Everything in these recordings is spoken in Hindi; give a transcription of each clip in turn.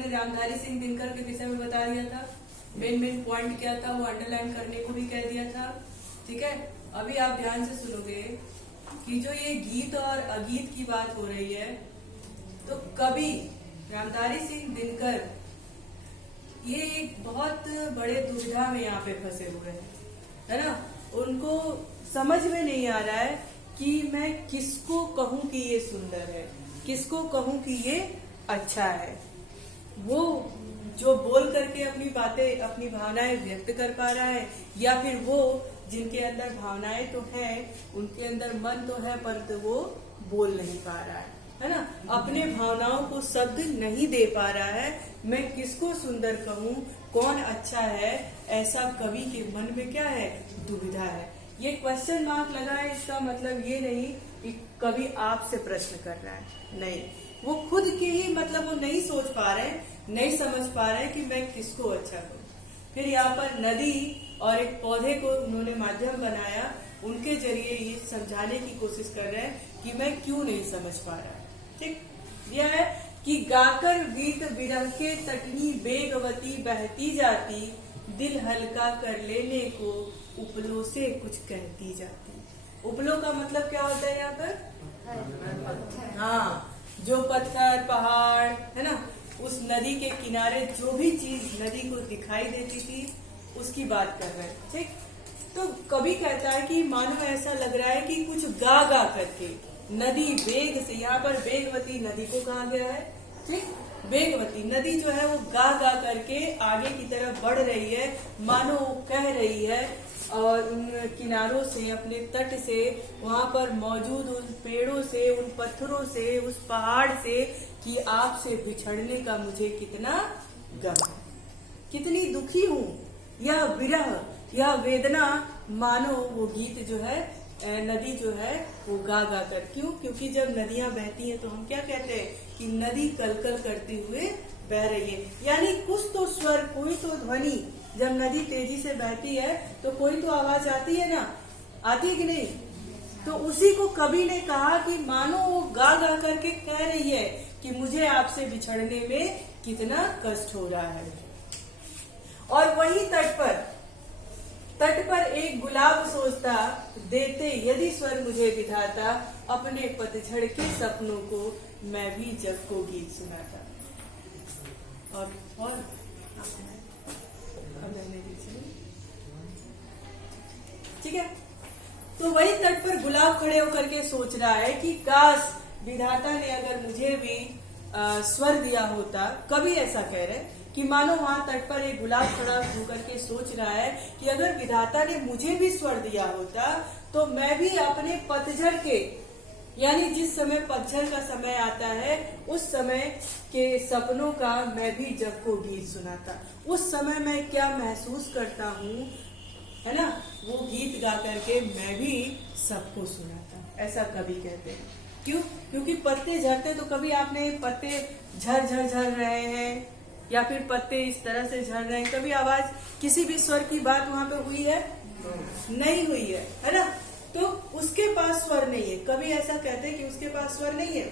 उन्होंने रामधारी सिंह दिनकर के विषय में बता दिया था, मेन पॉइंट क्या था वो अंडरलाइन करने को भी कह दिया था। ठीक है, अभी आप ध्यान से सुनोगे कि जो ये गीत और अगीत की बात हो रही है, तो कवि रामधारी सिंह दिनकर ये एक बहुत बड़े दुविधा में यहाँ पे फंसे हुए हैं, है ना। उनको समझ में नहीं आ रहा है कि मैं किसको कहूं कि ये सुंदर है, किसको कहूं कि ये अच्छा है। वो जो बोल करके अपनी बातें, अपनी भावनाएं व्यक्त कर पा रहा है, या फिर वो जिनके अंदर भावनाएं तो है, उनके अंदर मन तो है, पर वो बोल नहीं पा रहा है ना। अपने भावनाओं को शब्द नहीं दे पा रहा है। मैं किसको सुंदर कहूँ, कौन अच्छा है, ऐसा कवि के मन में क्या है, दुविधा है। ये क्वेश्चन मार्क लगा है, इसका मतलब ये नहीं कि कवि आपसे प्रश्न कर रहा है, नहीं, वो खुद के ही मतलब वो नहीं सोच पा रहे, नहीं समझ पा रहे कि मैं किसको अच्छा कहूँ। फिर यहाँ पर नदी और एक पौधे को उन्होंने माध्यम बनाया, उनके जरिए ये समझाने की कोशिश कर रहे हैं कि मैं क्यों नहीं समझ पा रहा। ठीक, यह है कि गाकर गीत विरह के तटनी बेगवती बहती जाती, दिल हल्का कर लेने को उपलों से कुछ कहती जाती। उपलों का मतलब क्या होता है यहाँ पर? हाँ, जो पत्थर, पहाड़, है ना, उस नदी के किनारे जो भी चीज नदी को दिखाई देती थी उसकी बात कर रहे हैं। ठीक, तो कवि कहता है कि मानो ऐसा लग रहा है कि कुछ गा गा करके नदी वेग से, यहाँ पर वेगवती नदी को कहा गया है। ठीक, वेगवती नदी जो है वो गा गा करके आगे की तरफ बढ़ रही है, मानो वो कह रही है, और उन किनारों से, अपने तट से, वहाँ पर मौजूद उन पेड़ों से, उन पत्थरों से, उस पहाड़ से, कि आपसे बिछड़ने का मुझे कितना गम है, कितनी दुखी हूँ। यह विरह, यह वेदना, मानो वो गीत जो है, नदी जो है वो गा गा कर। क्यों? क्योंकि जब नदियां बहती हैं तो हम क्या कहते हैं कि नदी कलकल करते हुए बह रही है, यानी कुछ तो स्वर, कोई तो ध्वनि। जब नदी तेजी से बहती है तो कोई तो आवाज आती है ना, आती है कि नहीं? तो उसी को कवि ने कहा कि मानो वो गा गा करके कह रही है कि मुझे आपसे बिछड़ने में कितना कष्ट हो रहा है। और वही तट पर एक गुलाब सोचता, देते यदि स्वर मुझे विधाता, अपने पतझड़ के सपनों को मैं भी जग को गीत सुनाता। और ठीक है, तो वही तट पर गुलाब खड़े होकर के सोच रहा है कि काश विधाता ने अगर मुझे भी स्वर दिया होता। कवि ऐसा कह रहे कि मानो वहां तट पर एक गुलाब खड़ा होकर के सोच रहा है कि अगर विधाता ने मुझे भी स्वर दिया होता तो मैं भी अपने पतझड़ के, यानी जिस समय पतझड़ का समय आता है उस समय के सपनों का मैं भी जग को गीत सुनाता। उस समय मैं क्या महसूस करता हूँ, है ना, वो गीत गा करके मैं भी सबको सुनाता। ऐसा कवि कहते हैं। क्यों? क्योंकि पत्ते झड़ते, तो कभी आपने पत्ते झड़ रहे हैं या फिर पत्ते इस तरह से झड़ रहे हैं, कभी आवाज, किसी भी स्वर की बात वहां पे हुई है? नहीं हुई है ना। तो उसके पास स्वर नहीं है। कभी ऐसा कहते हैं कि उसके पास स्वर नहीं है,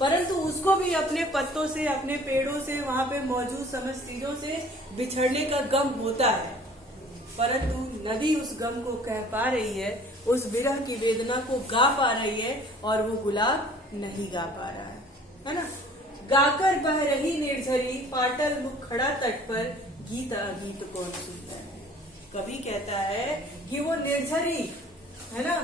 परंतु उसको भी अपने पत्तों से, अपने पेड़ों से, वहां पे मौजूद समस्त चीजों से बिछड़ने का गम होता है। परंतु नदी उस गम को कह पा रही है, उस विरह की वेदना को गा पा रही है, और वो गुलाब नहीं गा पा रहा है ना। गाकर बह रही निर्झरी, पाटल मुख खड़ा तट पर, गीत अगीत कौन सुनता है। कवि कहता है कि वो निर्झरी है ना,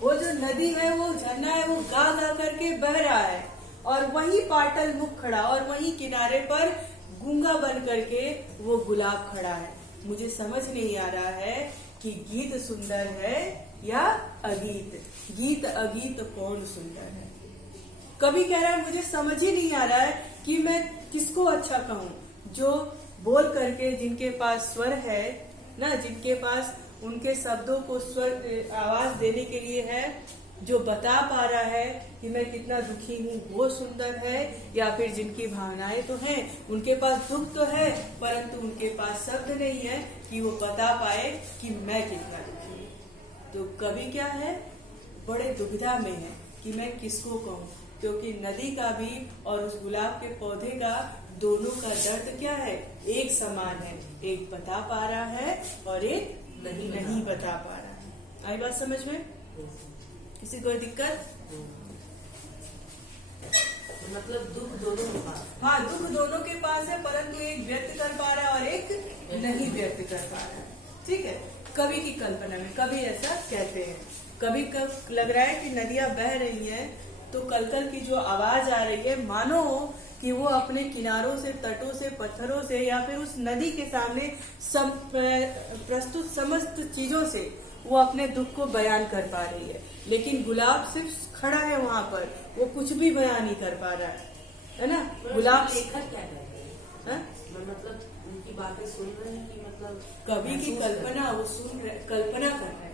वो जो नदी है, वो झरना है, वो गा गा करके बह रहा है, और वही पाटल मुख खड़ा, और वही किनारे पर गूंगा बन करके वो गुलाब खड़ा है। मुझे समझ नहीं आ रहा है कि गीत सुंदर है या अगीत, गीत अगीत कौन सुंदर है। कवि कह रहा है मुझे समझ ही नहीं आ रहा है कि मैं किसको अच्छा कहूँ। जो बोल करके, जिनके पास स्वर है ना, जिनके पास उनके शब्दों को स्वर, आवाज देने के लिए है, जो बता पा रहा है कि मैं कितना दुखी हूँ, वो सुंदर है, या फिर जिनकी भावनाएं तो हैं, उनके पास दुख तो है परंतु उनके पास शब्द नहीं है कि वो बता पाए कि मैं कितना दुखी हूँ। तो कवि क्या है, बड़े दुविधा में है कि मैं किसको कहूँ, क्योंकि नदी का भी और उस गुलाब के पौधे का दोनों का दर्द क्या है, एक समान है, एक बता पा रहा है और एक नहीं बता पा रहा है। आई बात समझ में? किसी को दिक्कत? मतलब दुख दोनों के पास। हाँ, दुख दोनों के पास है, परंतु एक व्यक्त कर पा रहा है और एक नहीं व्यक्त कर पा रहा है। ठीक है, कवि की कल्पना में कभी ऐसा कहते हैं, कभी कब लग रहा है कि नदियां बह रही हैं तो कलकल की जो आवाज आ रही है मानो कि वो अपने किनारों से, तटों से, पत्थरों से या फिर उस नदी के सामने प्रस्तुत समस्त चीजों से वो अपने दुख को बयान कर पा रही है। लेकिन गुलाब सिर्फ खड़ा है वहां पर, वो कुछ भी बयान नहीं कर पा रहा है ना। गुलाब लेखक क्या कहते हैं? मतलब उनकी बातें सुन रहे हैं कि मतलब कवि की कल्पना वो कल्पना कर रहे हैं।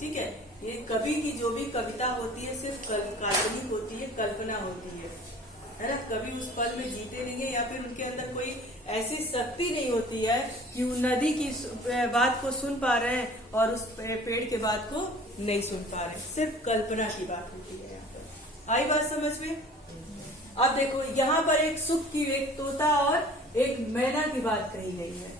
ठीक है, ये कवि की जो भी कविता होती है सिर्फ काल्पनिक होती है, कल्पना होती है ना। कभी उस पल में जीते नहीं है या फिर उनके अंदर कोई ऐसी शक्ति नहीं होती है कि वो नदी की बात को सुन पा रहे हैं और उस पेड़ के बात को नहीं सुन पा रहे हैं। सिर्फ कल्पना की बात होती है यहाँ पर। आई बात समझ में? अब देखो यहाँ पर एक सुख की, एक तोता और एक मैना की बात कही गई है।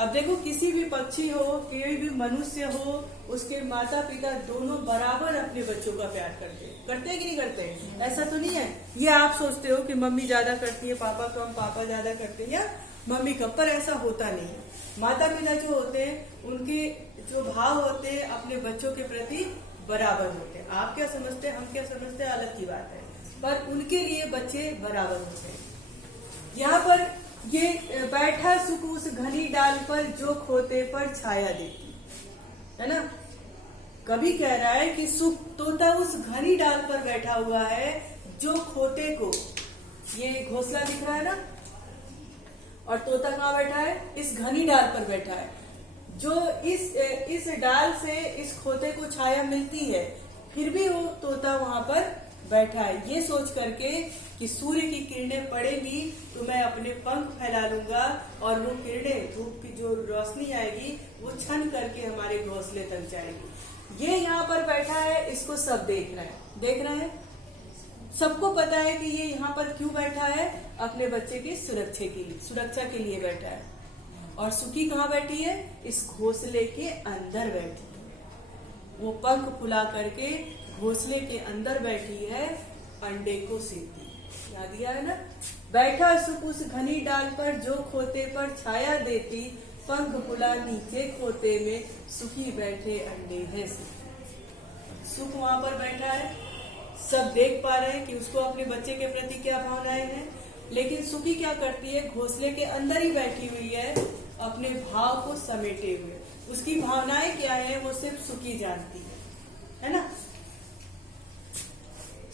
अब देखो किसी भी पक्षी हो, कोई भी मनुष्य हो, उसके माता पिता दोनों बराबर अपने बच्चों का प्यार करते हैं कि नहीं करते? ऐसा तो नहीं है ये आप सोचते हो कि मम्मी ज्यादा करती है, पापा कम, पापा ज्यादा करते हैं या मम्मी कम, पर ऐसा होता नहीं है। माता पिता जो होते हैं उनके जो भाव होते हैं अपने बच्चों के प्रति बराबर होते हैं। आप क्या समझते हैं, हम क्या समझते हैं, अलग की बात है, पर उनके लिए बच्चे बराबर होते हैं। यहाँ पर ये बैठा सुख उस घनी डाल पर जो खोते पर छाया देती है ना। कभी कह रहा है कि सुख तोता उस घनी डाल पर बैठा हुआ है जो खोते को, ये घोंसला दिख रहा है ना, और तोता कहाँ बैठा है, इस घनी डाल पर बैठा है। जो इस डाल से इस खोते को छाया मिलती है, फिर भी वो तोता वहां पर बैठा है ये सोच करके कि सूर्य की किरणें पड़ेंगी तो मैं अपने पंख फैला लूंगा और वो किरणें, धूप की जो रोशनी आएगी वो छन करके हमारे घोंसले तक जाएगी। ये यहाँ पर बैठा है, इसको सब देख रहे हैं, सबको पता है कि ये यहाँ पर क्यों बैठा है, अपने बच्चे की सुरक्षा के लिए बैठा है। और सुखी कहाँ बैठी है, इस घोंसले के अंदर बैठी है। वो पंख फुला करके घोंसले के अंदर बैठी है, अंडे को सेती। याद दिया है ना, बैठा सुख उस घनी डाल पर जो खोते पर छाया देती, पंख फुला नीचे खोते में सुखी बैठे अंडे है। सुख वहां पर बैठा है, सब देख पा रहे हैं कि उसको अपने बच्चे के प्रति क्या भावनाएं हैं, लेकिन सुखी क्या करती है, घोंसले के अंदर ही बैठी हुई है, अपने भाव को समेटे हुए। उसकी भावनाएं क्या है वो सिर्फ सुखी जानती है ना।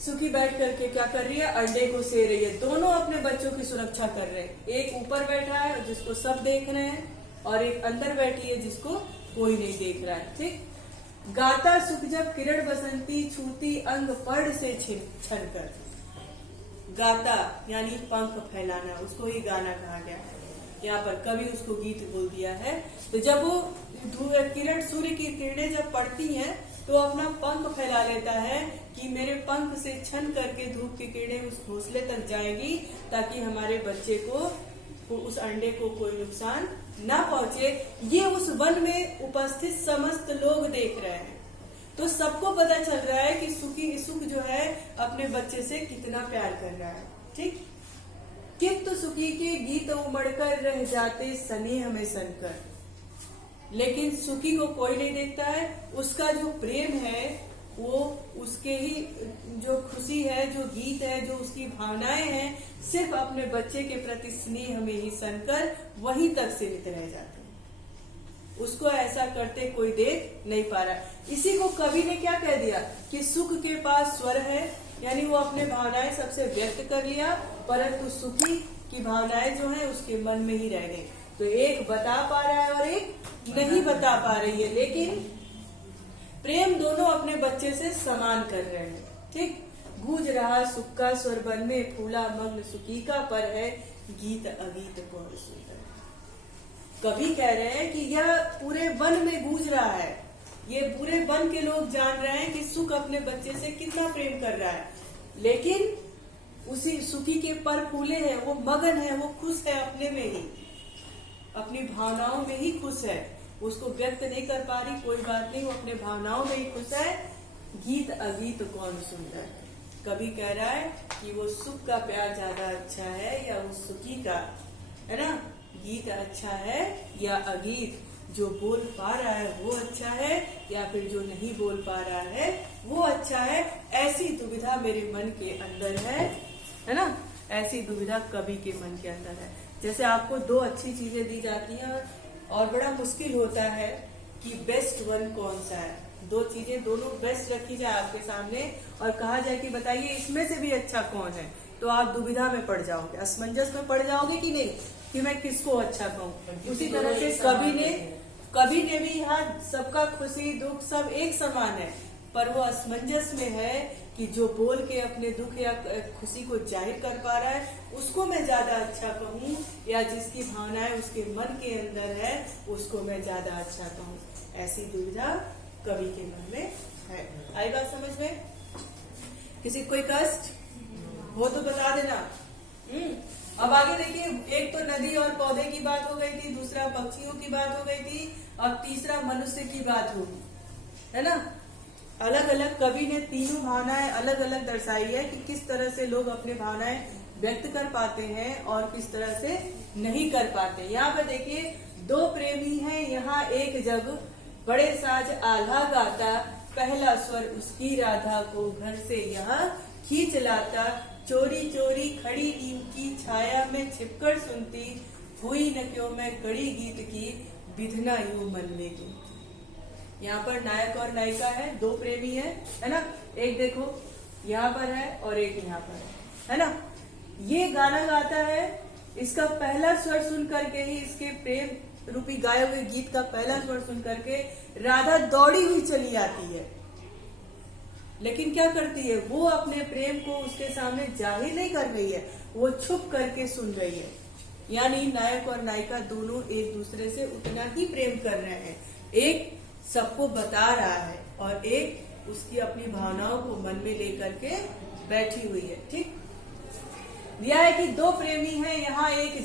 सुखी बैठ करके क्या कर रही है, अंडे को से रही है। दोनों अपने बच्चों की सुरक्षा कर रहे हैं। एक ऊपर बैठा है जिसको सब देख रहे हैं, और एक अंदर बैठी है जिसको कोई नहीं देख रहा है। ठीक, गाता सुख जब किरण बसंती छूती अंग पड़ से छन कर। गाता यानी पंख फैलाना, उसको ही गाना कहा गया है। यहाँ पर कवि उसको गीत बोल दिया है। तो जब वो किरण, सूर्य की किरणें जब पड़ती हैं तो अपना पंख फैला लेता है कि मेरे पंख से छन करके धूप की किरणें उस घोंसले तक जाएगी, ताकि हमारे बच्चे को, उस अंडे को कोई नुकसान ना पहुंचे। ये उस वन में उपस्थित समस्त लोग देख रहे हैं, तो सबको पता चल रहा है कि सुख जो है अपने बच्चे से कितना प्यार कर रहा है। ठीक, किंतु सुखी के गीत उमड़कर रह जाते स्नेह में सनकर। लेकिन सुखी को कोई नहीं देखता है, उसका जो प्रेम है वो, उसके ही जो खुशी है, जो गीत है, जो उसकी भावनाएं हैं, सिर्फ अपने बच्चे के प्रति स्नेह में ही सनकर वहीं तक सीमित रह जाते हैं। उसको ऐसा करते कोई देख नहीं पा रहा। इसी को कवि ने क्या कह दिया कि सुख के पास स्वर है, यानी वो अपने भावनाएं सबसे व्यक्त कर लिया, परंतु सुखी की भावनाएं जो है उसके मन में ही रह गई। तो एक बता पा रहा है और एक नहीं बता पा रही है, लेकिन प्रेम दोनों अपने बच्चे से समान कर रहे हैं। ठीक, गूंज रहा सुख का स्वर वन में, फूला मग्न सुखी का पर है, गीत अगीत कौन सुनता। कवि कह रहे हैं कि यह पूरे वन में गूंज रहा है, ये पूरे वन के लोग जान रहे हैं कि सुख अपने बच्चे से कितना प्रेम कर रहा है, लेकिन उसी सुखी के पर फूले हैं, वो मगन है, वो खुश है अपने में ही, अपनी भावनाओं में ही खुश है, उसको व्यक्त नहीं कर पा रही, कोई बात नहीं, वो अपने भावनाओं में ही खुश है। गीत अगीत कौन सुनता है? कभी कह रहा है कि वो सुख का प्यार ज्यादा अच्छा है या उस सुखी का, है ना? गीत अच्छा है या अगीत, जो बोल पा रहा है वो अच्छा है या फिर जो नहीं बोल पा रहा है वो अच्छा है? ऐसी दुविधा मेरे मन के अंदर है ना? ऐसी दुविधा कवि के मन के अंदर है। जैसे आपको दो अच्छी चीजें दी जाती हैं और बड़ा मुश्किल होता है कि बेस्ट वन कौन सा है। दो चीजें दोनों बेस्ट रखी जाए आपके सामने और कहा जाए कि बताइए इसमें से भी अच्छा कौन है, तो आप दुविधा में पड़ जाओगे, असमंजस में पड़ जाओगे कि नहीं, कि मैं किसको अच्छा कहूँ। उसी तरह से कवि ने भी यहाँ सबका खुशी दुख सब एक समान है, पर वो असमंजस में है कि जो बोल के अपने दुख या खुशी को जाहिर कर पा रहा है उसको मैं ज्यादा अच्छा कहूँ, या जिसकी भावनाएं उसके मन के अंदर है उसको मैं ज्यादा अच्छा कहूँ। ऐसी दुविधा कवि के मन में है। आई बात समझ में? किसी कोई कष्ट हो तो बता देना। अब आगे देखिए, एक तो नदी और पौधे की बात हो गई थी, दूसरा पक्षियों की बात हो गई थी, अब तीसरा मनुष्य की बात होगी, है ना? अलग अलग कवि ने तीनों भावनाएं अलग अलग दर्शाई है कि किस तरह से लोग अपने भावनाएं व्यक्त कर पाते हैं और किस तरह से नहीं कर पाते। यहाँ पर देखिए, दो प्रेमी हैं यहाँ एक जग, बड़े साज आल्हा गाता, पहला स्वर उसकी राधा को घर से यहाँ खींच लाता, चोरी चोरी खड़ी नीम की छाया में छिपकर सुनती, हुई न क्यों मैं कड़ी गीत की विधना यूं मन में गीत। यहाँ पर नायक और नायिका है, दो प्रेमी है ना? एक देखो यहाँ पर है और एक यहाँ पर है ना? ये गाना गाता है, इसका पहला स्वर सुन करके ही, इसके प्रेम रूपी गाए हुए गीत का पहला स्वर सुन करके राधा दौड़ी हुई चली आती है, लेकिन क्या करती है वो? अपने प्रेम को उसके सामने जाहिर नहीं कर रही है, वो छुप करके सुन रही है। यानी नायक और नायिका दोनों एक दूसरे से उतना ही प्रेम कर रहे हैं, एक सबको बता रहा है और एक उसकी अपनी भावनाओं को मन में लेकर के बैठी हुई है। ठीक दिया है कि दो प्रेमी हैं यहाँ एक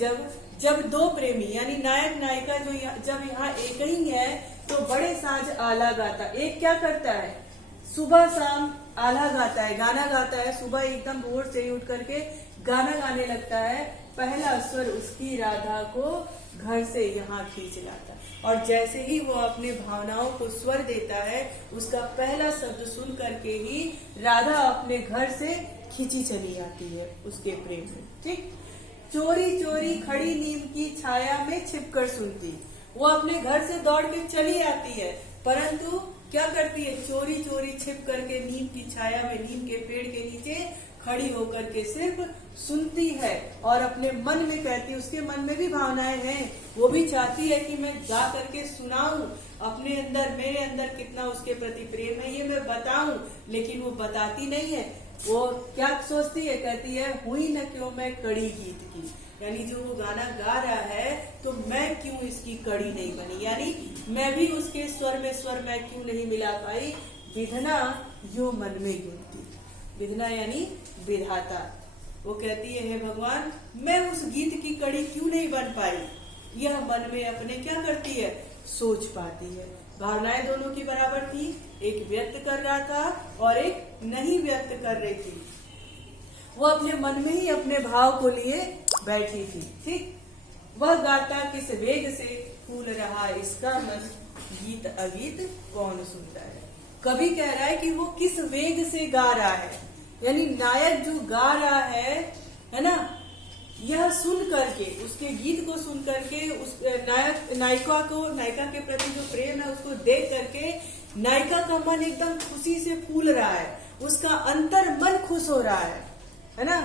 जब दो प्रेमी यानी नायक नायिका जो जब यहाँ एक ही है तो बड़े साज आला गाता। एक क्या करता है? सुबह शाम आला गाता है, गाना गाता है, सुबह एकदम भोर से ही उठ करके गाना गाने लगता है, पहला स्वर उसकी राधा को घर से यहाँ खींच लाता। और जैसे ही वो अपने भावनाओं को स्वर देता है, उसका पहला शब्द सुन करके ही राधा अपने घर से खींची चली आती है उसके प्रेम में। ठीक, चोरी चोरी खड़ी नीम की छाया में छिपकर सुनती, वो अपने घर से दौड़ के चली आती है, परंतु क्या करती है? चोरी चोरी छिप करके नीम की छाया में, नीम के पेड़ के नीचे खड़ी होकर के सिर्फ सुनती है और अपने मन में कहती है। उसके मन में भी भावनाएं हैं, वो भी चाहती है कि मैं गा करके सुनाऊं, अपने अंदर मेरे अंदर कितना उसके प्रति प्रेम है ये मैं बताऊं, लेकिन वो बताती नहीं है। वो क्या सोचती है? कहती है हुई न क्यों मैं कड़ी गीत की, यानी जो वो गाना गा रहा है तो मैं क्यों इसकी कड़ी नहीं बनी, यानी मैं भी उसके स्वर में स्वर मैं क्यों नहीं मिला पाई। विधना यो मन में गुनती, विधना यानी विधाता, वो कहती है हे भगवान मैं उस गीत की कड़ी क्यों नहीं बन पाई। यह मन में अपने क्या करती है? सोच पाती है। भावनाएं दोनों की बराबर थी, एक व्यक्त कर रहा था और एक नहीं व्यक्त कर रही थी। वो अपने मन में ही अपने भाव को लिए बैठी थी। ठीक, वह गाता किस वेग से फूल रहा इसका मन, गीत अगीत कौन सुनता है। कवि कह रहा है कि वो किस वेग से गा रहा है, यानी नायक जो गा रहा है ना, यह सुन करके, उसके गीत को सुन करके, उस नायिका के प्रति जो प्रेम है उसको देख करके नायिका का मन एकदम खुशी से फूल रहा है, उसका अंतर मन खुश हो रहा है ना।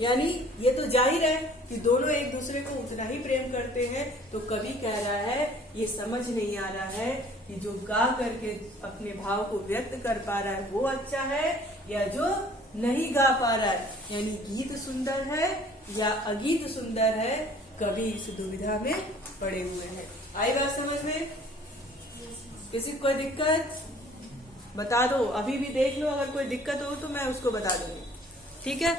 यानी ये तो जाहिर है कि दोनों एक दूसरे को उतना ही प्रेम करते हैं। तो कवि कह रहा है ये समझ नहीं आ रहा है कि जो गा करके अपने भाव को व्यक्त कर पा रहा है वो अच्छा है या जो नहीं गा पा रहा है, यानी गीत सुंदर है या अगीत सुंदर है। कवि इस दुविधा में पड़े हुए हैं। आई बात समझ में? किसी को कोई दिक्कत बता दो, अभी भी देख लो, अगर कोई दिक्कत हो तो मैं उसको बता दूंगी। ठीक है।